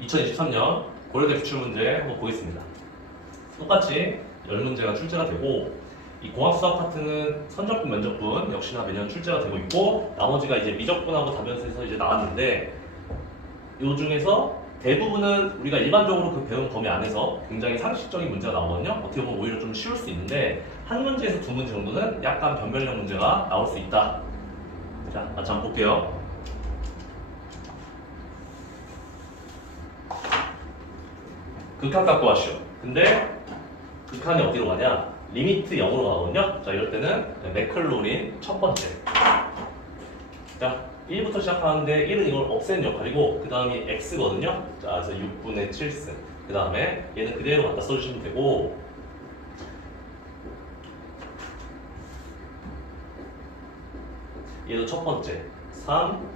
2023년 고려대 기출문제 한번 보겠습니다. 똑같이 10문제가 출제가 되고 이 공학수학 파트는 선적분, 면적분 역시나 매년 출제가 되고 있고 나머지가 이제 미적분하고 답변서에서 이제 나왔는데 이 중에서 대부분은 우리가 일반적으로 그 배운 범위 안에서 굉장히 상식적인 문제가 나오거든요. 어떻게 보면 오히려 좀 쉬울 수 있는데 한 문제에서 두 문제 정도는 약간 변별력 문제가 나올 수 있다. 자, 같이 한번 볼게요. 극한 갖고 하시오. 근데 극한이 어디로 가냐? 리미트 0으로 가거든요. 자, 이럴 때는 맥클로린 첫 번째. 자, 1부터 시작하는데 1은 이걸 없애는 역할이고 그 다음이 x거든요. 자, 그래서 6분의 7승. 그 다음에 얘는 그대로 갖다 써주시면 되고 얘도 첫 번째 3,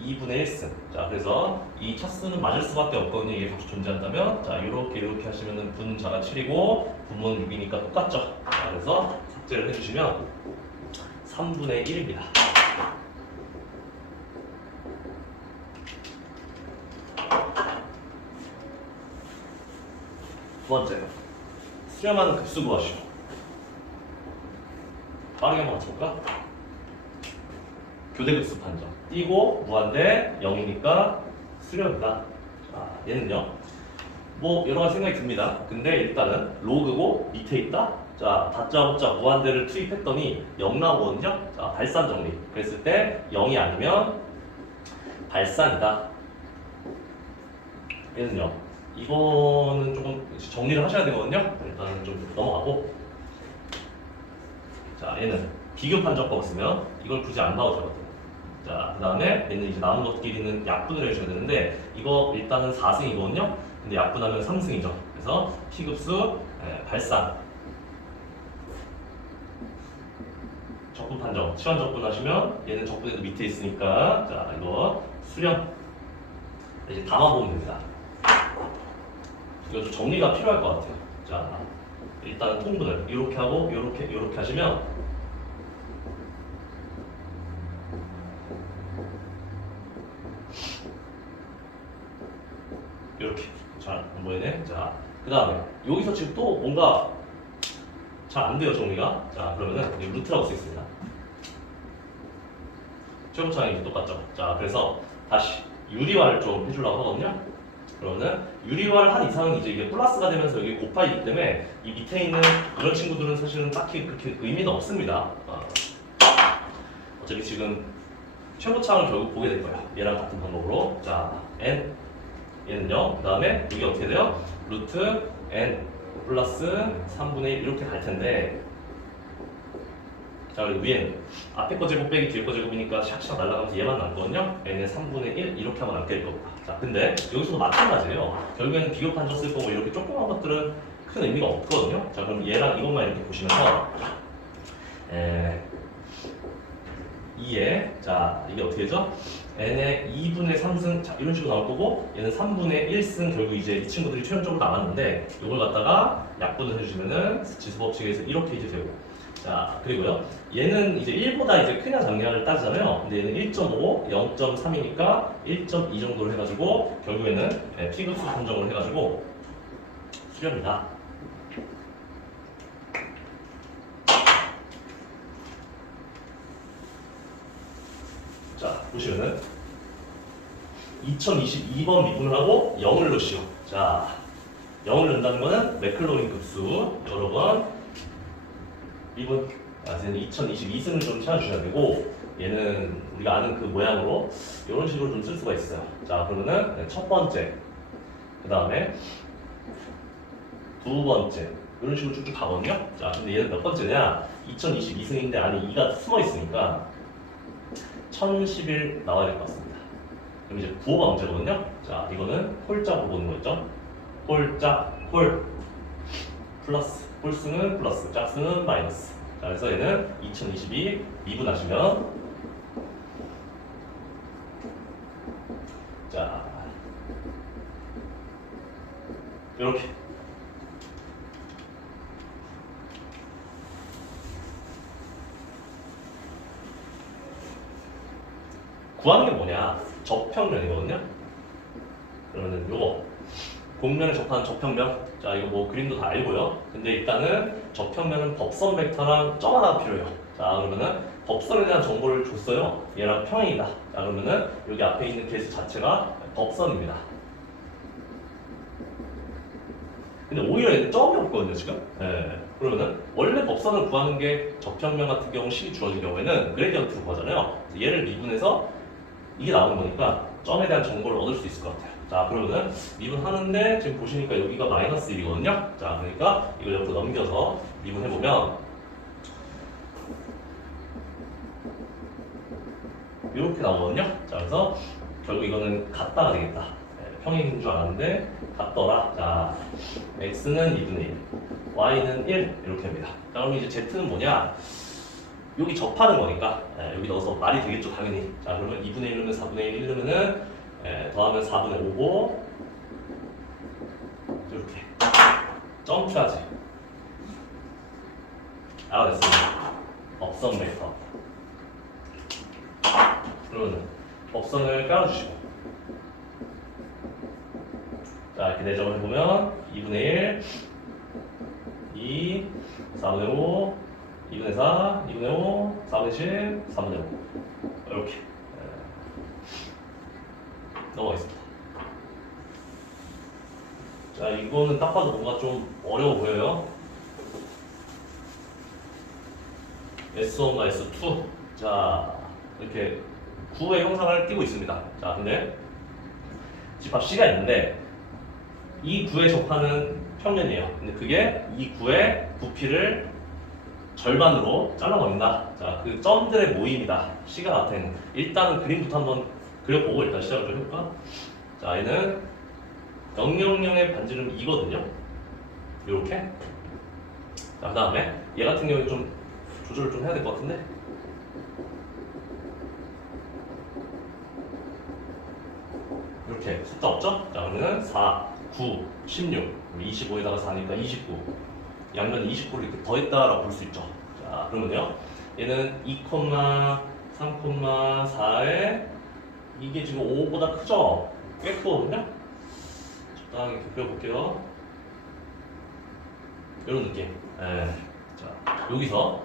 2분의 1승. 자, 그래서 이 첫 수는 맞을 수밖에 없거든요. 이게 같이 존재한다면. 자, 이렇게 하시면은 분자가 7이고 분모는 6이니까 똑같죠. 자, 그래서 삭제를 해주시면 3분의 1입니다. 두 번째, 수렴하는 급수 구하시오. 빠르게 한번 맞춰볼까? 교대급수 판정. 띄고 무한대 0이니까 수렴이다. 자, 얘는요. 뭐 여러 가지 생각이 듭니다. 근데 일단은 로그고 밑에 있다. 자, 다짜고짜 무한대를 투입했더니 0 나오거든요. 자, 발산 정리. 그랬을 때 0이 아니면 발산이다. 얘는요. 이거는 조금 정리를 하셔야 되거든요. 일단은 좀 넘어가고. 자, 얘는 비교 판정법 쓰면 이걸 굳이 안 나오셔도 돼요. 자, 그 다음에 얘는 이제 남은 것끼리는 약분을 해주셔야 되는데 이거 일단은 4승이거든요. 근데 약분하면 3승이죠. 그래서 P급수 발산 적분 판정 치환 적분 하시면 얘는 적분에도 밑에 있으니까 자, 이거 수렴 이제 담아보면 됩니다. 이거 좀 정리가 필요할 것 같아요. 자, 일단 통분을 이렇게 하고 이렇게 하시면 이렇게 잘 안 보이네. 자, 그 다음에 여기서 지금 또 뭔가 잘 안 돼요 정리가. 자, 그러면은 여기 루트라고 써 있습니다. 최고차항이 똑같죠. 자, 그래서 다시 유리화를 좀 해주려고 하거든요. 그러면은 유리화를 한 이상은 이제 이게 플러스가 되면서 여기 곱하기이기 때문에 이 밑에 있는 이런 친구들은 사실은 딱히 그렇게 의미가 없습니다. 어차피 지금 최고차항을 결국 보게 될 거예요. 얘랑 같은 방법으로. 자, n 얘는요. 그 다음에 여기 어떻게 돼요? 루트 n 플러스 3분의 1 이렇게 갈 텐데 자, 그리고 위에는 앞에 거 제곱 빼기 뒤에 거 제곱이니까 샥샥 날아가면서 얘만 남거든요. n의 3분의 1 이렇게 하면 남게 될 겁니다. 자, 근데 여기서도 마찬가지예요. 결국에는 비교 판정 쓸 거고 이렇게 조그만 것들은 큰 의미가 없거든요. 자, 그럼 얘랑 이것만 이렇게 보시면서 2에 자, 이게 어떻게 되죠? n의 2분의 3승 자, 이런 식으로 나올 거고 얘는 3분의 1승 결국 이제 이 친구들이 최종적으로 남았는데 이걸 갖다가 약분을 해주시면은 지수법칙에서 이렇게 이제 되고 자, 그리고요 얘는 이제 1보다 이제 크냐 작냐를 따지잖아요. 근데 얘는 1.5, 0.3이니까 1.2 정도로 해가지고 결국에는 P급수 판정을 해가지고 수렴이다. 자, 보시면은 2022번 미분을 하고 0을 넣으시오. 자, 0을 넣는다는 거는 맥클로린 급수 여러 번 미분. 얘는 2022승을 좀 찾아주셔야 되고 얘는 우리가 아는 그 모양으로 이런 식으로 좀 쓸 수가 있어요. 자, 그러면은 첫 번째 그 다음에 두 번째 이런 식으로 쭉쭉 가거든요. 자, 근데 얘는 몇 번째냐? 2022승인데 안에 2가 숨어 있으니까 1011 나와야 될 것 같습니다. 그럼 이제 부호가 문제거든요. 자, 이거는 홀짝으로 보는 거 있죠? 홀짝, 홀 플러스, 홀수는 플러스, 짝수는 마이너스. 자, 그래서 얘는 2022 미분하시면 자, 이렇게 구하는 게 뭐냐? 적평면이거든요. 그러면 요거 곡면에 접하는 접평면. 자, 이거 뭐 그림도 다 알고요. 근데 일단은 접평면은 법선 벡터랑 점 하나가 필요해요. 자, 그러면은 법선에 대한 정보를 줬어요. 얘랑 평행이다. 자, 그러면은 여기 앞에 있는 개수 자체가 법선입니다. 근데 오히려 얘는 점이 없거든요, 지금. 예. 그러면은 원래 법선을 구하는 게 접평면 같은 경우 식이 주어진 경우에는 그레디언트로 구하잖아요. 얘를 미분해서 이게 나오는 거니까 점에 대한 정보를 얻을 수 있을 것 같아요. 자, 그러면은 미분하는데 지금 보시니까 여기가 마이너스 1이거든요. 자, 그러니까 이걸 옆으로 넘겨서 미분해보면 이렇게 나오거든요. 자, 그래서 결국 이거는 같다가 되겠다. 네, 평행인 줄 알았는데 같더라. 자, x는 2분의 1, y는 1 이렇게 합니다. 자, 그럼 이제 z는 뭐냐? 여기 접하는 거니까 여기 넣어서 말이 되겠죠, 당연히. 자, 그러면 2분의 1 넣으면 4분의 1 넣으면은 더하면 4분의 5고 이렇게 점프하지. 알아냈습니다. 법선 벡터. 그러면 법선을 깔아주시고, 자, 이렇게 내점을 해보면 2분의 1, 2, 4분의 5, 2분의 4, 2분의 5, 4분의 10, 4분의 5 이렇게 넘어가겠습니다. 자, 이거는 딱 봐도 뭔가 좀 어려워 보여요. S1과 S2. 자, 이렇게 9의 형상을 띄고 있습니다. 자, 근데 집합 C가 있는데 이 9에 접하는 평면이에요. 근데 그게 이 9의 부피를 절반으로 잘라버린다. 자, 그 점들의 모임이다. C가 나타내는. 일단은 그림부터 한번 그려보고 일단 시작을 좀 해볼까? 자, 얘는 000의 반지름 2거든요. 요렇게. 자, 그 다음에 얘 같은 경우에 좀 조절을 좀 해야 될 것 같은데. 이렇게 숫자 없죠? 자, 그러면 4, 9, 16, 25에다가 4니까 29. 양면 29를 이렇게 더했다라고 볼 수 있죠. 자, 그러면요. 얘는 2, 3,4에 이게 지금 5보다 크죠? 꽤 크거든요? 적당하게 그려볼게요. 이런 느낌. 자, 여기서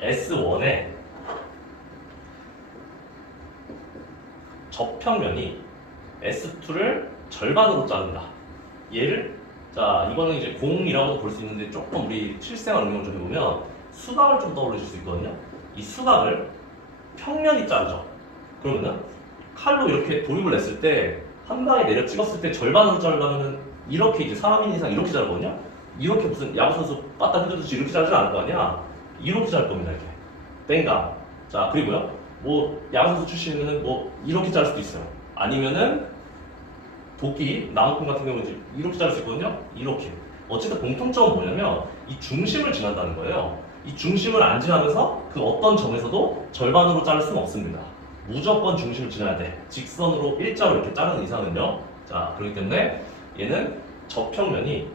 S1에 접평면이 S2를 절반으로 자른다. 얘를, 자, 이거는 이제 공이라고도 볼 수 있는데 조금 우리 실생활 응용을 좀 해보면 수각을 좀 떠올리실 수 있거든요. 이 수각을 평면이 자르죠. 그러면은 칼로 이렇게 도입을 냈을 때 한 방에 내려 찍었을 때 절반으로 자르려면은 이렇게 이제 사람인 이상 이렇게 자르거든요. 이렇게 무슨 야구선수 빠따 흔들듯이 이렇게 자르지 않을 거 아니야. 이렇게 자를 겁니다. 이렇게 땡감. 자, 그리고요, 뭐 야구선수 출신이면은 뭐 이렇게 자를 수도 있어요. 아니면은 도끼, 나무꾼 같은 경우는 이제 이렇게 자를 수 있거든요. 이렇게. 어쨌든 공통점은 뭐냐면 이 중심을 지난다는 거예요. 이 중심을 안 지나면서 그 어떤 점에서도 절반으로 자를 수는 없습니다. 무조건 중심을 지나야 돼. 직선으로 일자로 이렇게 자르는 이상은요. 자, 그렇기 때문에 얘는 접평면이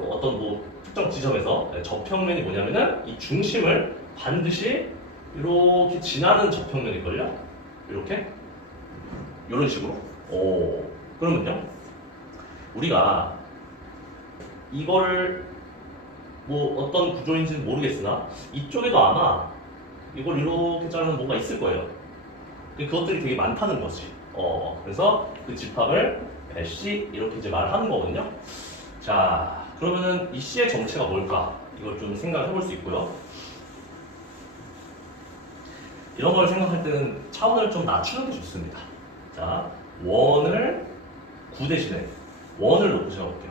어떤 뭐 특정 지점에서 접평면이 뭐냐면은 이 중심을 반드시 이렇게 지나는 접평면일걸요. 이렇게 이런 식으로. 그러면요, 우리가 이거를 뭐 어떤 구조인지는 모르겠으나 이쪽에도 아마 이걸 이렇게 자르는 뭔가 있을 거예요. 그것들이 되게 많다는 거지. 그래서 그 집합을 C 이렇게 이제 말하는 거거든요. 자, 그러면은 이 C의 정체가 뭘까? 이걸 좀 생각을 해볼 수 있고요. 이런 걸 생각할 때는 차원을 좀 낮추는 게 좋습니다. 자, 원을 9 대신에 원을 놓고 생각해볼게요.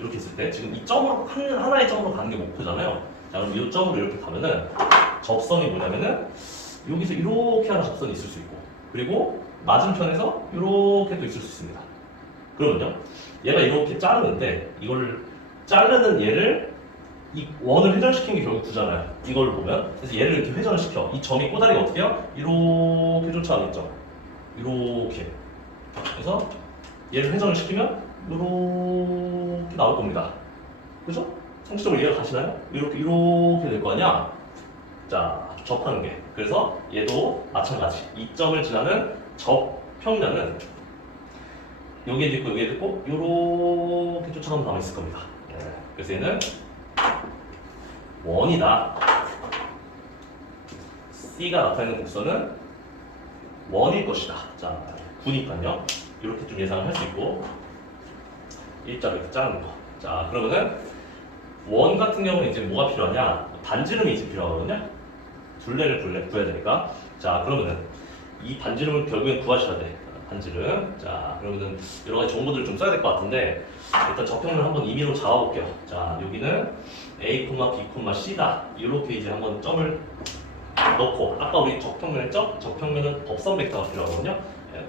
이렇게 했을 때 지금 이 점으로 하나의 점으로 가는 게 목표잖아요. 자, 그럼 이 점으로 이렇게 가면은 접선이 뭐냐면은 여기서 이렇게 하는 접선이 있을 수 있고, 그리고 맞은편에서 이렇게 또 있을 수 있습니다. 그러면요, 얘가 이렇게 자르는데 이걸 자르는 얘를 이 원을 회전시키는 게 결국 9잖아요. 이걸 보면. 그래서 얘를 이렇게 회전을 시켜. 이 점이 꼬다리가 어떻게 해요? 이렇게 쫓아가겠죠. 이렇게. 그래서 얘를 회전을 시키면 이렇게 나올 겁니다. 그죠? 상식적으로 이해가 가시나요? 이렇게 될 거 아니야? 자, 접하는 게. 그래서 얘도 마찬가지. 이 점을 지나는 접평면은 여기에도 있고 여기에도 있고 요렇게 쫓아가면 남아 있을 겁니다. 그래서 얘는 원이다. C가 나타내는 곡선은 원일 것이다. 자, 9니까요. 이렇게 좀 예상을 할 수 있고 일자로 이렇게 자르는 거. 자, 그러면은 원 같은 경우는 이제 뭐가 필요하냐? 반지름이 이제 필요하거든요. 둘레를 구해야 되니까. 자, 그러면은 이 반지름을 결국엔 구하셔야 돼. 반지름. 자, 그러면은 여러 가지 정보들을 좀 써야 될 것 같은데 일단 적평면 한번 임의로 잡아볼게요. 자, 여기는 A, B, C다. 이렇게 이제 한번 점을 넣고 아까 우리 적평면 했죠? 적평면은 법선 벡터가 필요하거든요.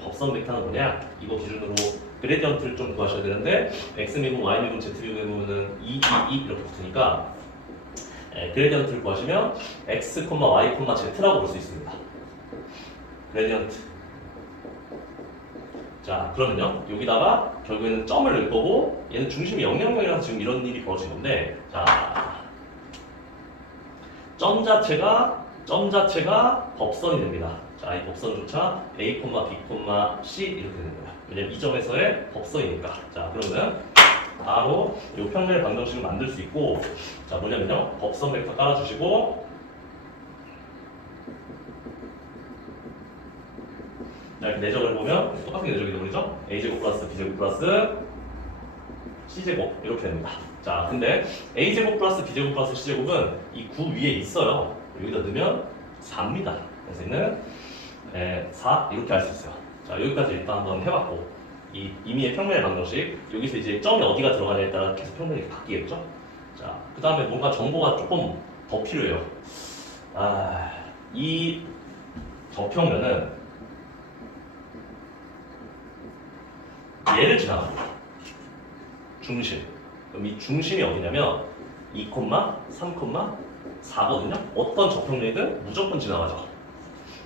법선 벡터는 뭐냐? 이거 기준으로 그레디언트를 좀 구하셔야 되는데 x 미분 y 미분 z 미분은 2, 2, 2 이렇게 붙으니까 그레디언트를 구하시면 x, y, z라고 볼 수 있습니다. 그레디언트. 자, 그러면요. 여기다가 결국에는 점을 넣을 거고 얘는 중심이 0, 0, 0이라서 지금 이런 일이 벌어진 건데 자, 점 자체가 법선이 됩니다. 자, 이 법선조차 A, B, C 이렇게 되는 거예요. 왜냐면 이 점에서의 법선이니까. 자, 그러면은 바로 이 평면의 방정식을 만들 수 있고, 자, 뭐냐면요. 법선 벡터 깔아주시고, 자, 이렇게 내적을 보면 똑같은 내적이 되죠. A제곱 플러스 B제곱 플러스 C제곱 이렇게 됩니다. 자, 근데 A제곱 플러스 B제곱 플러스 C제곱은 이 9 위에 있어요. 여기다 넣으면 4입니다. 그래서 얘는 4 이렇게 할 수 있어요. 자, 여기까지 일단 한번 해봤고 이 임의의 평면의 방정식 여기서 이제 점이 어디가 들어가냐에 따라 계속 평면이 바뀌겠죠. 자, 그 다음에 뭔가 정보가 조금 더 필요해요. 이 저평면은 얘를 지나갑니다. 중심. 그럼 이 중심이 어디냐면 2, 3, 4거든요. 어떤 저평면이든 무조건 지나가죠.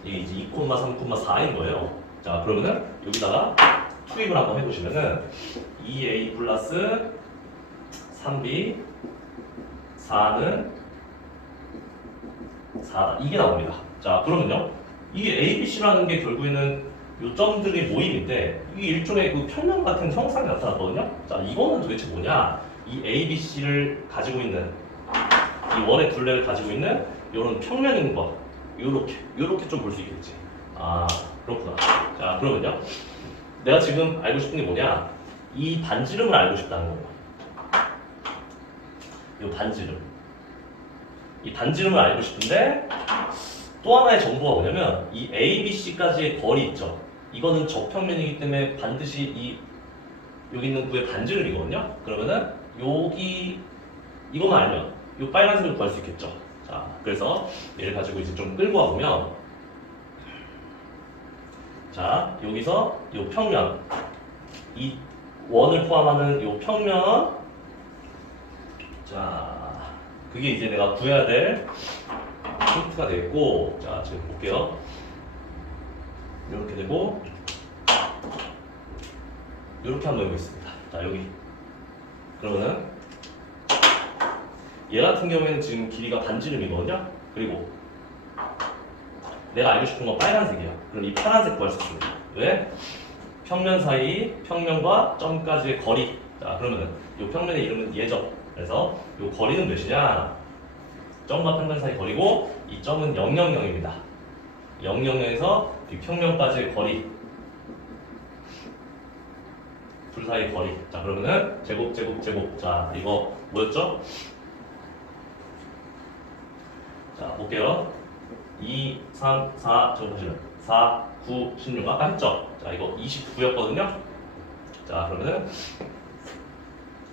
이게 이제 2, 3, 4인 거예요. 자, 그러면은 여기다가 투입을 한번 해보시면은 2a 플러스 3b 4는 4다. 이게 나옵니다. 자, 그러면요. 이게 a, b, c라는 게 결국에는 요 점들의 모임인데 이게 일종의 그 평면 같은 형상이 나타났거든요. 자, 이거는 도대체 뭐냐? 이 a, b, c를 가지고 있는 이 원의 둘레를 가지고 있는 이런 평면인 거. 요렇게 좀 볼 수 있겠지. 아, 그렇구나. 자, 그러면요. 내가 지금 알고 싶은 게 뭐냐? 이 반지름을 알고 싶다는 거예요. 이 반지름. 이 반지름을 알고 싶은데 또 하나의 정보가 뭐냐면 이 A, B, C까지의 거리 있죠. 이거는 저평면이기 때문에 반드시 여기 있는 구의 반지름이거든요. 그러면은 이거만 알면 이 빨간색을 구할 수 있겠죠. 자, 그래서 얘를 가지고 이제 좀 끌고 와보면 자, 여기서 이 평면 이 원을 포함하는 이 평면 자, 그게 이제 내가 구해야 될 힌트가 되겠고 자, 지금 볼게요. 이렇게 되고 이렇게 한번 해보겠습니다. 자, 여기 그러면은 얘 같은 경우에는 지금 길이가 반지름이거든요. 그리고 내가 알고 싶은 건 빨간색이야. 그럼 이 파란색 구할 수 있습니다. 왜? 평면 사이 평면과 점까지의 거리. 자, 그러면은 이 평면의 이름은 얘죠. 그래서 이 거리는 몇이냐? 점과 평면 사이 거리고 이 점은 000입니다. 000에서 뒷평면까지의 거리. 둘 사이 거리. 자, 그러면은 제곱. 자, 이거 뭐였죠? 자, 볼게요. 2, 3, 4 적어보시면 4, 9, 16 아까 했죠? 자, 이거 29였거든요. 자, 그러면은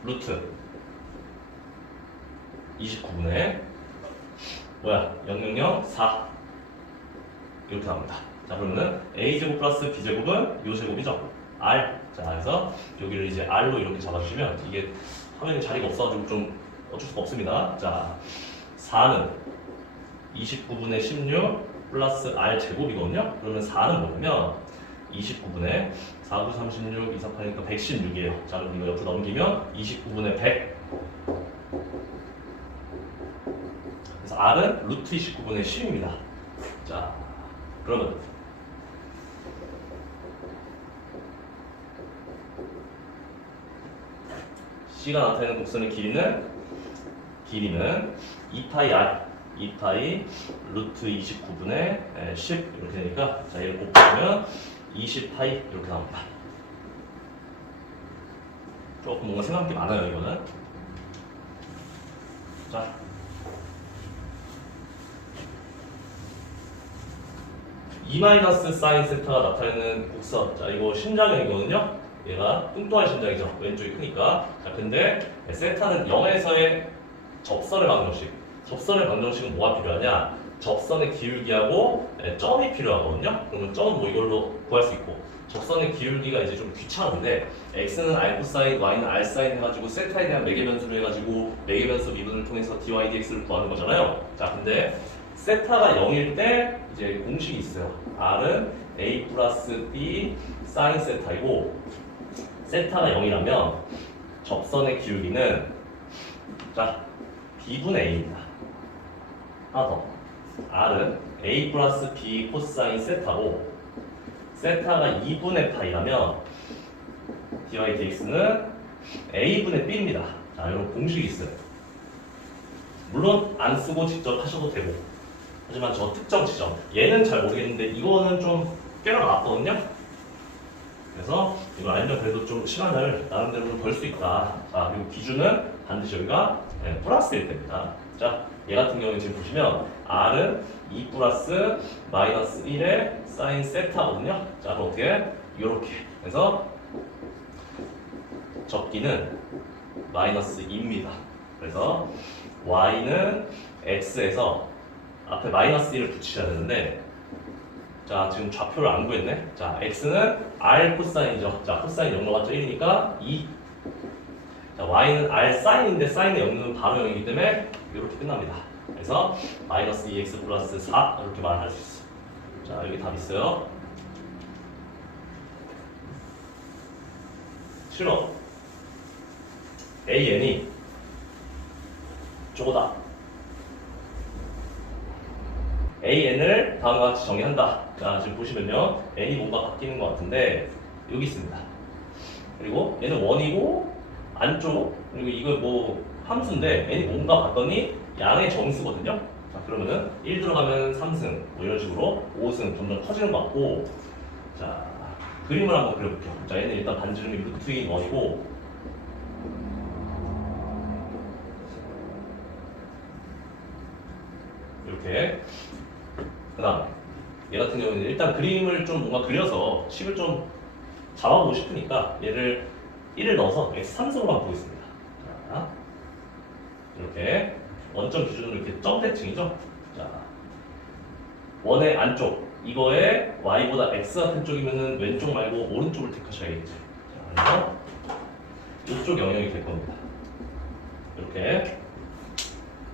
루트 29분의 뭐야? 000, 4 이렇게 나옵니다. 자, 그러면은 a제곱 플러스 b제곱은 요 제곱이죠? r. 자, 그래서 여기를 이제 r로 이렇게 잡아주시면 이게 화면에 자리가 없어가지고 좀 어쩔 수가 없습니다. 자, 4는 29분의 16 플러스 r 제곱이거든요. 그러면 4는 뭐냐면 29분의 4, 9, 36, 2, 4, 8이니까 116이에요. 자, 그럼 이거 옆으로 넘기면 29분의 100. 그래서 r은 루트 29분의 10입니다. 자, 그러면 C가 나타내는 곡선의 길이는 2파이 R 2파이 루트 29분의 10 이렇게 되니까 자 얘를 곱하면 20파이 이렇게 나옵니다. 조금 뭔가 생각할 게 많아요 이거는. 자 2 마이너스 사인 세타가 나타내는 곡선. 자 이거 신장형이거든요. 얘가 뚱뚱한 신장이죠. 왼쪽이 크니까. 자 근데 세타는 0에서의 접선의 방정식. 접선의 방정식은 뭐가 필요하냐? 접선의 기울기하고 점이 필요하거든요. 그러면 점은 뭐 이걸로 구할 수 있고, 접선의 기울기가 이제 좀 귀찮은데 x는 r 코사인, y는 r 사인 해가지고 세타에 대한 매개변수를 해가지고 매개변수 미분을 통해서 dy dx를 구하는 거잖아요. 자 근데 세타가 0일 때 이제 공식이 있어요. r은 a 플러스 b 사인 세타이고, 세타가 0이라면 접선의 기울기는 자 b분의 a입니다. 하나 더. r은 a 플러스 b 코사인 세타고, 세타가 2분의 파이라면 dy dx는 a분의 b입니다. 자, 이런 공식이 있어요. 물론 안 쓰고 직접 하셔도 되고, 하지만 저 특정 지점, 얘는 잘 모르겠는데 이거는 좀 꽤나 나왔거든요. 그래서 이걸 알면 그래도 좀 시간을 나름대로 좀 벌 수 있다. 자, 그리고 기준은 반드시 여기가 플러스일 때입니다. 자, 얘 같은 경우는 지금 보시면 r은 2 플러스 마이너스 1의 사인 세타거든요. 자, 그럼 어떻게? 요렇게 해서 적기는 마이너스 2입니다. 그래서 y는 x에서 앞에 마이너스 1을 붙이셔야 되는데, 자 지금 좌표를 안 구했네. 자 x는 r 코사인이죠. 자 코사인 0 넘어갔죠. 1이니까 2. 자 y는 r 사인인데 사인의 0은 바로 0이기 때문에 이렇게 끝납니다. 그래서 마이너스 2x 플러스 4 이렇게 말할 수 있어. 자 여기 답 있어요. 7번 an이 저거다. an을 다음과 같이 정의한다. 자 지금 보시면요 n이 뭔가 바뀌는 것 같은데 여기 있습니다. 그리고 얘는 원이고 안쪽, 그리고 이거 뭐 함수인데 n이 뭔가 봤더니 양의 정수거든요. 자 그러면은 1 들어가면 3승 뭐 이런 식으로 5승 점점 커지는 것 같고, 자 그림을 한번 그려볼게요. 자 얘는 일단 반지름이 루트인 원이고, 이렇게. 그 다음 얘 같은 경우는 일단 그림을 좀 뭔가 그려서 식을 좀 잡아보고 싶으니까 얘를 1을 넣어서 x3승으로만 보겠습니다. 자, 이렇게 원점 기준으로 이렇게 점대칭이죠. 자, 원의 안쪽 이거에 y보다 x 같은 쪽이면은 왼쪽 말고 오른쪽을 택하셔야겠죠. 자, 그래서 이쪽 영역이 될 겁니다. 이렇게.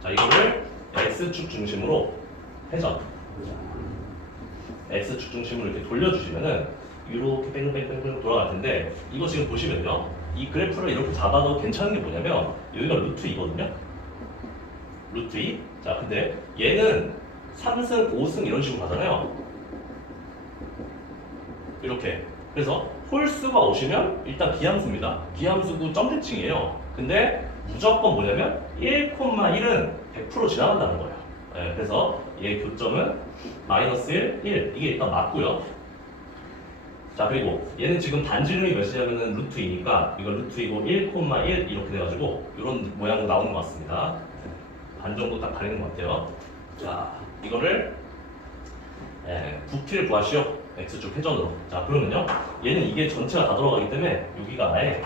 자, 이거를 x축 중심으로 회전. x축 중심으로 이렇게 돌려주시면은 이렇게 뺑뺑뺑뺑 돌아갈 텐데, 이거 지금 보시면요 이 그래프를 이렇게 잡아도 괜찮은 게 뭐냐면 여기가 루트 2거든요. 루트 2. 자 근데 얘는 3승 5승 이런 식으로 가잖아요. 이렇게. 그래서 홀수가 오시면 일단 기함수입니다. 기함수고 점대칭이에요. 근데 무조건 뭐냐면 1,1은 100% 지나간다는 거예요. 네, 그래서 얘 교점은 마이너스 1, 1 이게 일단 맞고요. 자 그리고 얘는 지금 반지름이 몇이냐면은 루트 2니까 이거 루트 2고 1,1 이렇게 돼가지고 이런 모양으로 나오는 것 같습니다. 반 정도 딱 가리는 것 같아요. 자 이거를 부피를 구하시오. x축 회전으로. 자 그러면요 얘는 이게 전체가 다 돌아가기 때문에 여기가 아예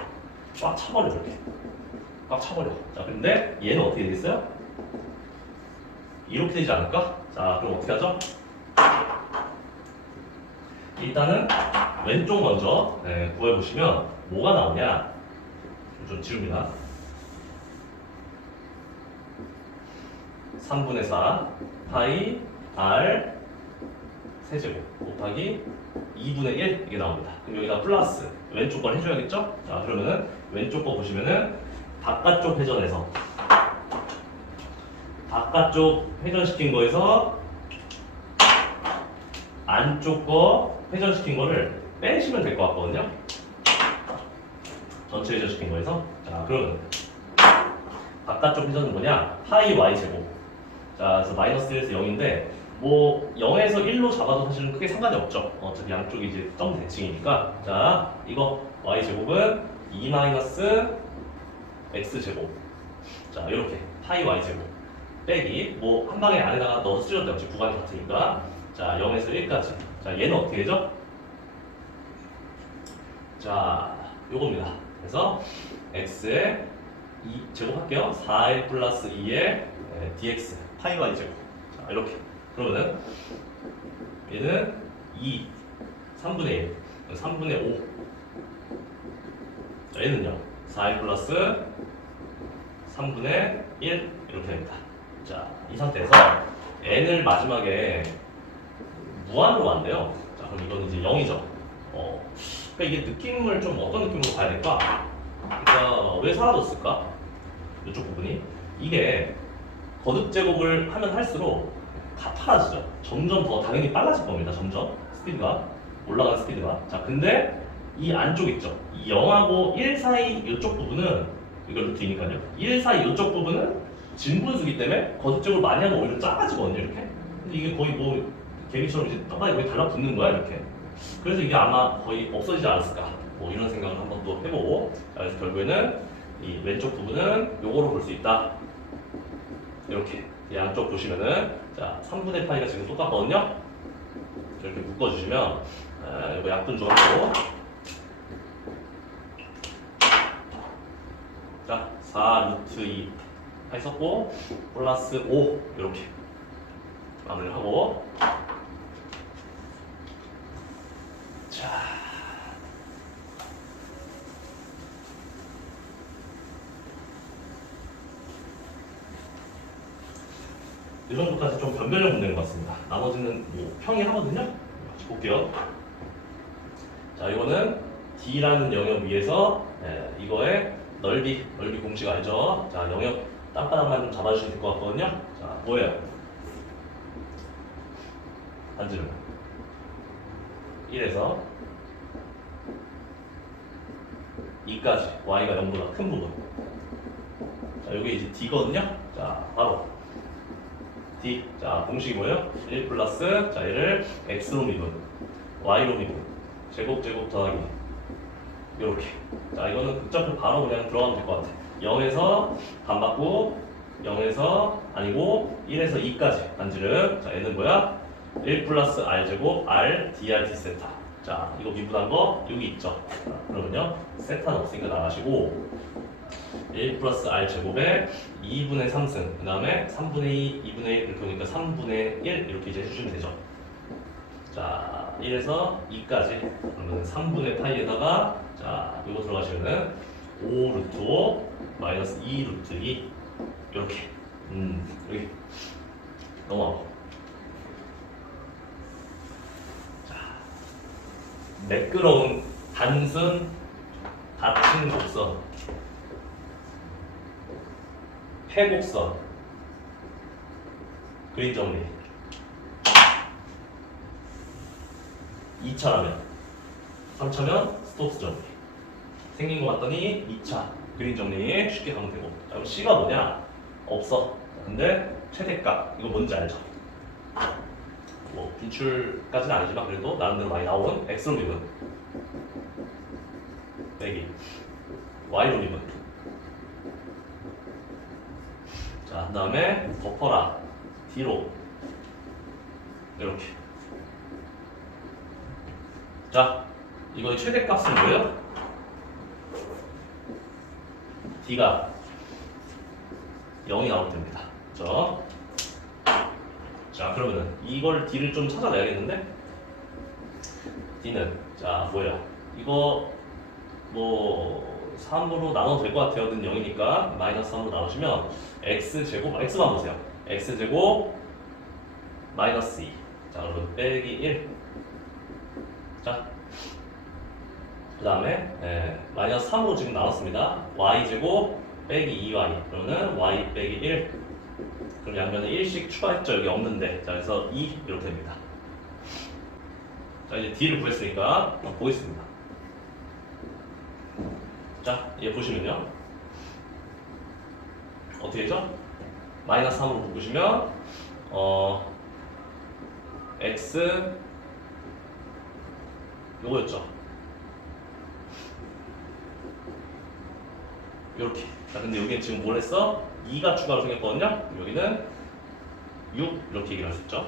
꽉 차버려. 이렇게 꽉 차버려. 자 근데 얘는 어떻게 되겠어요? 이렇게 되지 않을까? 자 그럼 어떻게 하죠? 일단은 왼쪽 먼저 구해보시면 뭐가 나오냐? 좀 지웁니다. 3분의 4 파이 r 세제곱 곱하기 2분의 1 이게 나옵니다. 그럼 여기다 플러스 왼쪽 걸 해줘야겠죠? 자 그러면은 왼쪽 거 보시면은 바깥쪽 회전해서 바깥쪽 회전시킨 거에서 안쪽 거 회전시킨 거를 빼시면 될 것 같거든요. 전체 회전시킨 거에서. 자, 그러면 바깥쪽 회전은 뭐냐? 파이 y 제곱. 자, 그래서 마이너스 1에서 0인데 뭐 0에서 1로 잡아도 사실은 크게 상관이 없죠. 어차피 양쪽이 이제 점 대칭이니까. 자, 이거 y 제곱은 2 마이너스 x 제곱. 자, 이렇게 파이 y 제곱 빼기 뭐 한 방에 안에다가 넣어서 쓰려도 되지 구간이 같으니까. 자, 0에서 1까지. 자, 얘는 어떻게 되죠? 자, 요겁니다. 그래서 x에 2 제곱할게요. 4l 플러스 2의 dx 파이 y 제곱. 자, 이렇게. 그러면은 얘는 2 3분의 1 3분의 5. 자, 얘는요 4l 플러스 3분의 1 이렇게 됩니다. 자, 이 상태에서 n을 마지막에 무한으로 왔는데요. 자, 그럼 이건 이제 0이죠. 그러니까 이게 느낌을 좀 어떤 느낌으로 봐야 될까? 그러니까 왜 사라졌을까? 이쪽 부분이 이게 거듭 제곱을 하면 할수록 가파라지죠. 점점 더 당연히 빨라질 겁니다. 점점 스피드가 올라가는 스피드가. 자, 근데 이 안쪽 있죠. 이 0하고 1 사이 이쪽 부분은 이거 루트이니까요. 1 사이 이쪽 부분은 진분수기 때문에 거듭 제곱을 많이 하면 오히려 작아지거든요. 이렇게. 근데 이게 거의 뭐 개미처럼 이제 떡하니 거의 달라붙는 거야 이렇게. 그래서 이게 아마 거의 없어지지 않았을까. 뭐 이런 생각을 한번 또 해보고. 자, 그래서 결국에는 이 왼쪽 부분은 요거로 볼 수 있다. 이렇게 양쪽 보시면은 자 3분의 파이가 지금 똑같거든요. 이렇게 묶어주시면 이거 약분 좀 하고 자 4 루트 2 파이 썼고 플러스 5 이렇게 마무리하고 자 이 정도까지 좀 변별력 문제인 것 같습니다. 나머지는 뭐 평이하거든요. 같이 볼게요. 자, 이거는 D라는 영역 위에서 이거의 넓이 공식 알죠? 자, 영역 땅바닥만 좀 잡아주시면 될 것 같거든요. 자, 뭐예요? 반지름 1에서 2까지 y가 0보다 큰 부분. 자, 이게 이제 D거든요. 자, 바로 D. 자, 공식이 뭐예요? 1 플러스, 자, 얘를 x로 미분, y로 미분, 제곱 더하기. 이렇게. 자, 이거는 극좌표 바로 그냥 들어가면 될 것 같아. 0에서 반 받고, 0에서 아니고 1에서 2까지 반지름. 자, 얘는 뭐야? 1 플러스 r 제곱 r dr d 세타. 자, 이거 미분한 거 여기 있죠. 자, 그러면요, 세타는 없으니까 나가시고 1 플러스 r 제곱에 2분의 3승, 그 다음에 3분의 2, 2분의 1 이렇게 오니까 3분의 1 이렇게 이제 해주시면 되죠. 자, 1에서 2까지 그러면 3분의 파이에다가 자, 이거 들어가시면은 5 루트 5 마이너스 2 루트 2 이렇게 여기 넘어가고 자, 매끄러운 단순 닫힌 곡선 폐곡선 그림 정리 2차라면 3차면 스톡스 정리 생긴 것 같더니 2차 그림 정리 쉽게 가면 되고. 자, 그럼 C가 뭐냐? 없어. 근데 최대값 이거 뭔지 알죠? 뭐 분출까지는 아니지만 그래도 나름대로 많이 나온 X로 미분 빼기 Y로 미분. 자, 그 다음에 덮어라 D로 이렇게. 자, 이거의 최대값은 뭐예요? D가 0이 나올 때입니다. 그렇죠? 자, 그러면은 이걸 D를 좀 찾아내야겠는데? D는 자, 뭐예요? 이거 뭐 3으로 나눠도 될 것 같아요. 는 0이니까 마이너스 3으로 나누시면 x제곱, x만 보세요. x제곱 마이너스 2. 자, 그러면 빼기 1. 자, 그 다음에 마이너스 3으로 지금 나눴습니다. y제곱 빼기 2y. 그러면 y 빼기 1. 그럼 양면에 1씩 추가했죠. 여기 없는데. 자, 그래서 2 이렇게 됩니다. 자, 이제 d를 구했으니까 한번 보겠습니다. 자, 얘 보시면요. 어떻게 되죠? 마이너스 3으로 바꾸시면 x 요거였죠. 요렇게. 자, 근데 여기는 지금 뭘 했어? 2가 추가로 생겼거든요. 여기는 6 이렇게 얘기를 할 수 있죠.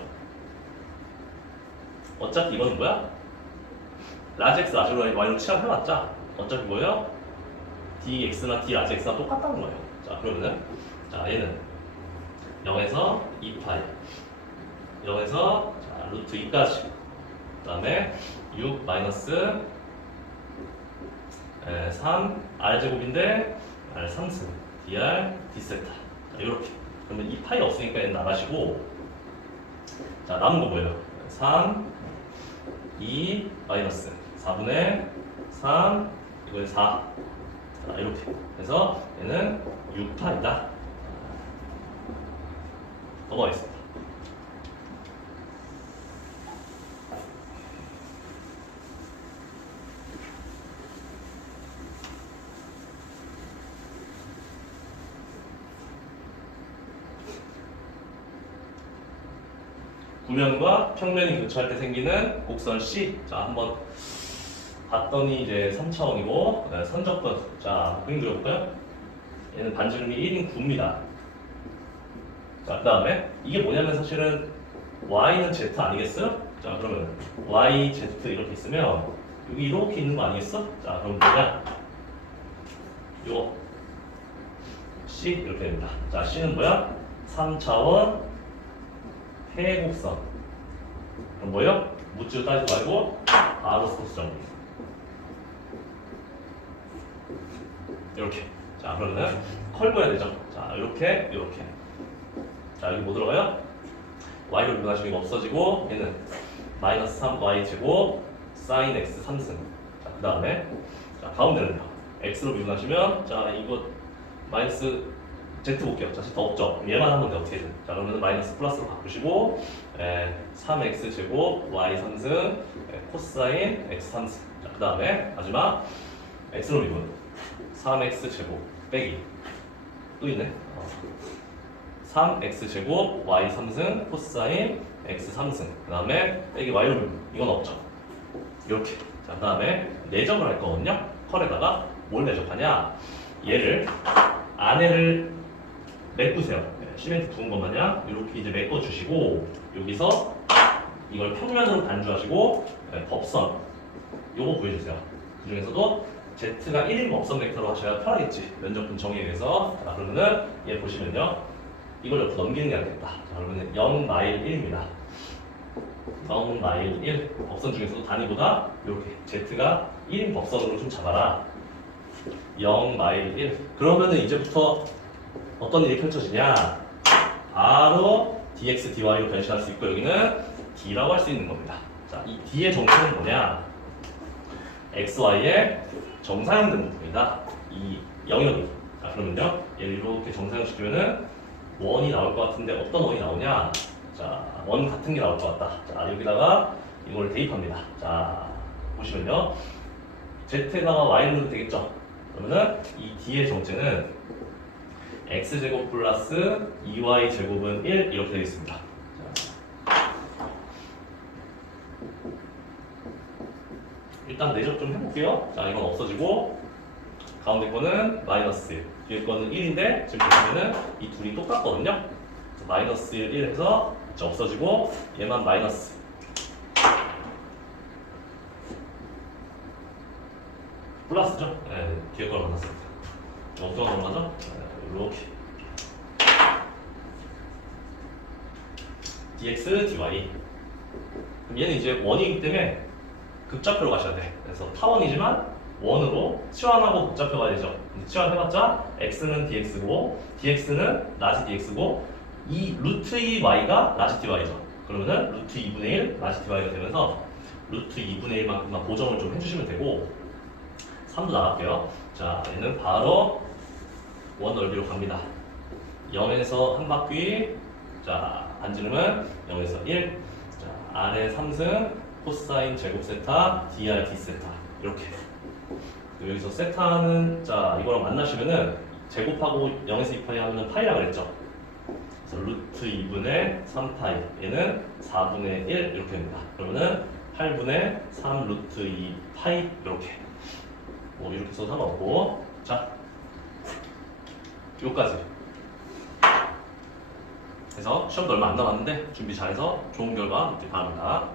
어차피 이거는 뭐야? 라지 x 라지 y로 치환 해봤자 어차피 뭐예요? dx나 d 라지 x가 똑같다는 거예요. 자, 그러면은 자, 얘는 0에서 2파이 0에서 자, 루트 2까지 그 다음에 6 마이너스 3 r제곱인데 r 3승 dr d 세타. 자, 요렇게. 그러면 2파이 없으니까 얘는 나가시고 자, 남은 거 뭐예요? 3 2 마이너스 4분의 3 이거는 4. 자, 이렇게. 그래서 얘는 6파이다. 넘어가겠습니다. 구면과 평면이 교차할 때 생기는 곡선 C. 자, 한번 봤더니 이제 3차원이고 선적분. 자, 그림 그려볼까요? 얘는 반지름이 1인 9입니다. 자, 그 다음에 이게 뭐냐면 사실은 y는 z 아니겠어요? 자, 그러면 y, z 이렇게 있으면 여기 이렇게 있는 거 아니겠어? 자, 그럼 뭐냐? 요거 C 이렇게 됩니다. 자, C는 뭐야? 3차원 해곡선. 그럼 뭐예요? 묻지도 따지도 말고 바로 스포스 정리. 이렇게. 자, 그러면은 컬브해야 되죠. 자, 이렇게 이렇게. 자, 여기 뭐 들어가요? y로 분하시면 이거 없어지고 얘는 마이너스 3y 제곱 사인 x 3승. 자, 그 다음에 자, 가운데는요. x로 미분하시면 자, 이거 마이너스 z 볼게요. 자, z 없죠? 얘만 하면 돼, 어떻게든. 자, 그러면 마이너스 플러스로 바꾸시고 3x 제곱 y 3승 코사인 x 3승. 자, 그 다음에 마지막 x로 미분 3x 제곱 빼기 또 있네. 3x 제곱 y 3승 코사인 x 3승. 그 다음에 빼기 y로 미분. 이건 없죠. 이렇게. 자, 그 다음에 내접을 할 거거든요. 컬에다가 뭘 내접하냐? 얘를 안에를 메꾸세요. 시멘트 부은 것 마냥 이렇게 이제 메꿔 주시고 여기서 이걸 평면으로 간주하시고 법선 요거 구해주세요. 그 중에서도 z가 1인 법선 벡터로 하셔야 편하겠지. 면적분 정의에 의해서. 자, 그러면은 얘 보시면요. 이걸 옆으로 넘기는 게 낫겠다. 자, 그러면은 0마일 1입니다. 0마일 1. 법선 중에서도 단위보다 이렇게 z가 1인 법선으로 좀 잡아라. 0마일 1. 그러면은 이제부터 어떤 일이 펼쳐지냐? 바로 dx, dy로 변신할 수 있고 여기는 d라고 할 수 있는 겁니다. 자, 이 d의 정체는 뭐냐? xy의 정사형 등분입니다. 이 영역이. 자, 그러면요. 얘를 이렇게 정사형 시키면은 원이 나올 것 같은데 어떤 원이 나오냐? 자, 원 같은 게 나올 것 같다. 자, 여기다가 이걸 대입합니다. 자, 보시면요. z에다가 y를 넣으면 되겠죠? 그러면은 이 d의 정체는 x제곱 플러스 2y제곱은 1 이렇게 되겠습니다. 자, 일단 내접 좀 해볼게요. 자, 이건 없어지고 가운데 거는 마이너스 1, 뒤에 거는 1인데 지금 보시면은 이 둘이 똑같거든요. 마이너스 1 해서 없어지고 얘만 마이너스 플러스죠? 네, 뒤에 걸 만났습니다. 어떤 걸 맞아? 이렇게 dx, dy. 그럼 얘는 이제 원이기 때문에 극좌표로 가셔야 돼. 그래서 타원이지만 원으로 치환하고 극좌표 가야 되죠. 근데 치환해봤자 x는 dx고 dx는 라지 dx고 이 루트 2y가 라지 dy죠. 그러면은 루트 2분의 1 라지 dy가 되면서 루트 2분의 1만큼만 고정을 좀 해주시면 되고 3도 나갈게요. 자, 얘는 바로 원 넓이로 갑니다. 0에서 한 바퀴. 자, 반지름은 0에서 1. 자, r의 3승 코사인 제곱 세타 dr d 세타 이렇게. 여기서 세타는 자 이거랑 만나시면은 제곱하고 0에서 2파이 하면은 파이라 그랬죠. 그래서 루트 2분의 3파이 얘는 4분의 1 이렇게 됩니다. 그러면은 8분의 3 루트 2 파이 이렇게 뭐 이렇게 써도 상관없고 자 요까지 그래서 시험도 얼마 안 남았는데 준비 잘해서 좋은 결과 얻길 바랍니다.